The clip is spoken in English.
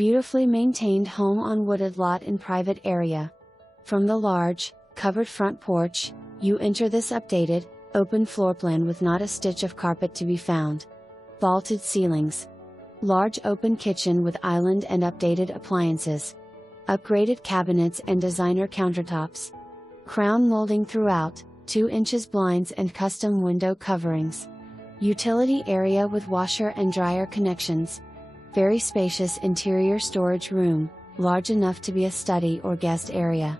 Beautifully maintained home on wooded lot in private area. From the large, covered front porch, you enter this updated, open floor plan with not a stitch of carpet to be found. Vaulted ceilings. Large open kitchen with island and updated appliances. Upgraded cabinets and designer countertops. Crown molding throughout, 2 inches blinds and custom window coverings. Utility area with washer and dryer connections. Very spacious interior storage room, large enough to be a study or guest area.